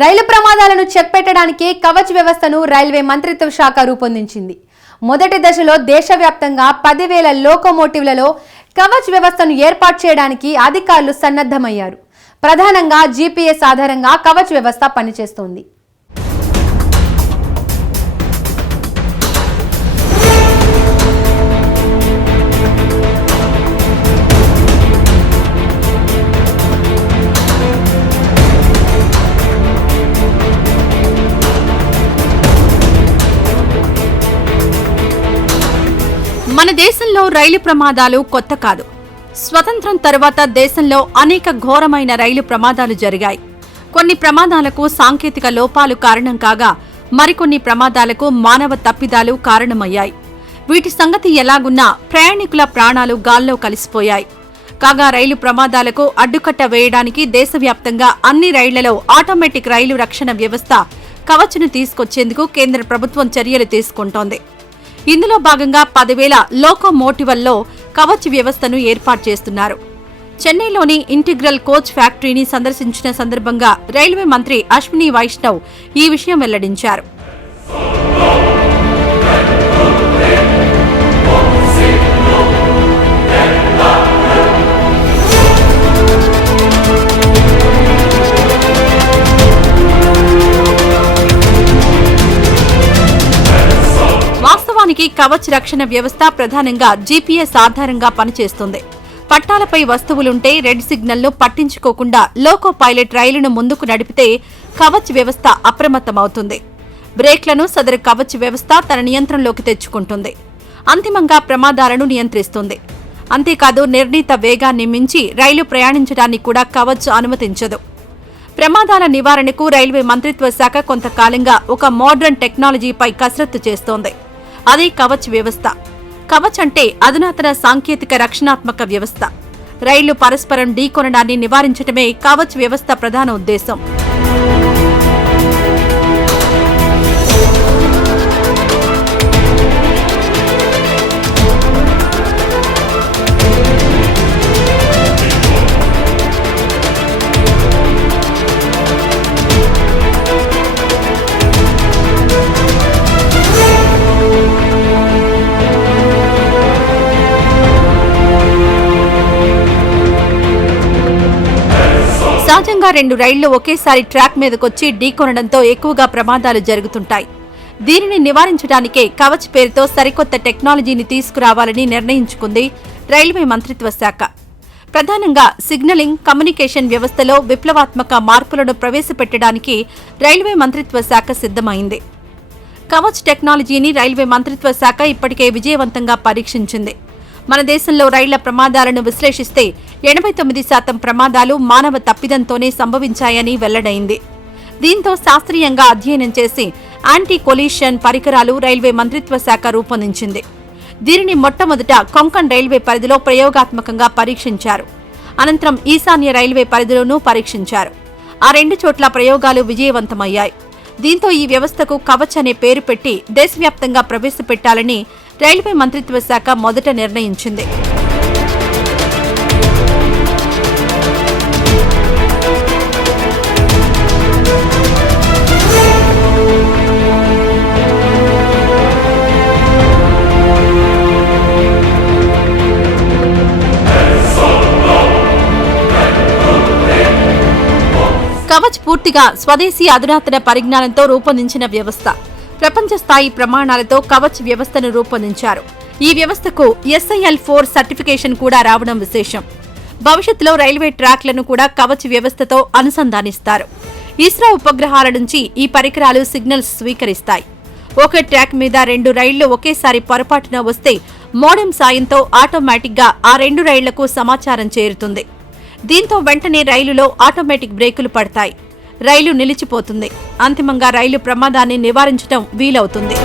రైలు ప్రమాదాలను చెక్ పెట్టడానికి కవచ్ వ్యవస్థను రైల్వే మంత్రిత్వ శాఖ రూపొందించింది. మొదటి దశలో దేశవ్యాప్తంగా పదివేల లోకోమోటివ్లలో కవచ్ వ్యవస్థను ఏర్పాటు చేయడానికి అధికారులు సన్నద్ధమయ్యారు. ప్రధానంగా జీపీఎస్ ఆధారంగా కవచ్ వ్యవస్థ పనిచేస్తోంది. దేశంలో రైలు ప్రమాదాలు కొత్త కాదు. స్వతంత్రం తరువాత దేశంలో అనేక ఘోరమైన రైలు ప్రమాదాలు జరిగాయి. కొన్ని ప్రమాదాలకు సాంకేతిక లోపాలు కారణం కాగా మరికొన్ని ప్రమాదాలకు మానవ తప్పిదాలు కారణమయ్యాయి. వీటి సంగతి ఎలాగున్నా ప్రయాణికుల ప్రాణాలు గాల్లో కలిసిపోయాయి. కాగా రైలు ప్రమాదాలకు అడ్డుకట్ట వేయడానికి దేశవ్యాప్తంగా అన్ని రైళ్ళలో ఆటోమేటిక్ రైలు రక్షణ వ్యవస్థ కవచ్ను తీసుకొచ్చేందుకు కేంద్ర ప్రభుత్వం చర్యలు తీసుకుంటోంది. ఇందులో భాగంగా పదివేల లోకోమోటివల్లో కవచ్ వ్యవస్థను ఏర్పాటు చేస్తున్నారు. చెన్నైలోని ఇంటిగ్రల్ కోచ్ ఫ్యాక్టరీని సందర్శించిన సందర్భంగా రైల్వే మంత్రి అశ్విని వైష్ణవ్ ఈ విషయం వెల్లడించారు. వాస్తవానికి కవచ్ రక్షణ వ్యవస్థ ప్రధానంగా జీపీఎస్ ఆధారంగా పనిచేస్తుంది. పట్టాలపై వస్తువులుంటే రెడ్ సిగ్నల్ను పట్టించుకోకుండా లోకో పైలట్ రైలును ముందుకు నడిపితే కవచ్ వ్యవస్థ అప్రమత్తమవుతుంది. బ్రేక్లను సదరు కవచ్ వ్యవస్థ తన నియంత్రణలోకి తెచ్చుకుంటుంది. అంతిమంగా ప్రమాదాలను నియంత్రిస్తుంది. అంతేకాదు నిర్ణీత వేగాన్ని మించి రైలు ప్రయాణించడాన్ని కూడా కవచ్ అనుమతించదు. ప్రమాదాల నివారణకు రైల్వే మంత్రిత్వ శాఖ కొంతకాలంగా ఒక మోడ్రన్ టెక్నాలజీపై కసరత్తు చేస్తోంది. అదే కవచ్ వ్యవస్థ. కవచ్ అంటే అధునాతన సాంకేతిక రక్షణాత్మక వ్యవస్థ. రైళ్ళు పరస్పరం ఢీకొనడాన్ని నివారించడమే కవచ్ వ్యవస్థ ప్రధాన ఉద్దేశం. రెండు రైళ్ళు ఒకేసారి ట్రాక్ మీదకొచ్చి ఢీకొనడంతో ఎక్కువగా ప్రమాదాలు జరుగుతుంటాయి. దీనిని నివారించడానికే కవచ్ పేరుతో సరికొత్త టెక్నాలజీని తీసుకురావాలని నిర్ణయించుకుంది రైల్వే మంత్రిత్వ శాఖ. ప్రధానంగా సిగ్నలింగ్ కమ్యూనికేషన్ వ్యవస్థలో విప్లవాత్మక మార్పులను ప్రవేశపెట్టడానికి రైల్వే మంత్రిత్వ శాఖ సిద్ధమైంది. కవచ్ టెక్నాలజీని రైల్వే మంత్రిత్వ శాఖ ఇప్పటికే విజయవంతంగా పరీక్షించింది. మన దేశంలో రైళ్ళ ప్రమాదాలను విశ్లేషిస్తే ఎనభై తొమ్మిది శాతం ప్రమాదాలు మానవ తప్పిదంతోనే సంభవించాయని వెల్లడైంది. దీంతో శాస్త్రీయంగా అధ్యయనం చేసి యాంటీ కొలీషన్ పరికరాలు రైల్వే మంత్రిత్వ శాఖ రూపొందించింది. దీనిని మొట్టమొదట కొంకణ్ రైల్వే పరిధిలో ప్రయోగాత్మకంగా పరీక్షించారు. అనంతరం ఈశాన్య రైల్వే పరిధిలోనూ పరీక్షించారు. ఆ రెండు చోట్ల ప్రయోగాలు విజయవంతమయ్యాయి. దీంతో ఈ వ్యవస్థకు కవచ్ అనే పేరు పెట్టి దేశవ్యాప్తంగా ప్రవేశపెట్టాలని రైల్వే మంత్రిత్వ శాఖ మొదట నిర్ణయించింది. కవచ్ పూర్తిగా స్వదేశీ అధునాతన పరిజ్ఞానంతో రూపొందించిన వ్యవస్థ. ప్రపంచ స్థాయి ప్రమాణాలతో కవచ్ వ్యవస్థను రూపొందించారు. ఈ వ్యవస్థకు ఎస్ఐఎల్ ఫోర్ సర్టిఫికేషన్ కూడా రావడం విశేషం. భవిష్యత్తులో రైల్వే ట్రాక్లను కూడా కవచ్ వ్యవస్థతో అనుసంధానిస్తారు. ఇస్రో ఉపగ్రహాల నుంచి ఈ పరికరాలు సిగ్నల్స్ స్వీకరిస్తాయి. ఒకే ట్రాక్ మీద రెండు రైళ్ళు ఒకేసారి పొరపాటున వస్తే మోడెం సాయంతో ఆటోమేటిక్గా ఆ రెండు రైళ్ళకు సమాచారం చేరుతుంది. దీంతో వెంటనే రైలులో ఆటోమేటిక్ బ్రేకులు పడతాయి. రైలు నిలిచిపోతుంది. అంతిమంగా రైలు ప్రమాదాన్ని నివారించడం వీలవుతుంది.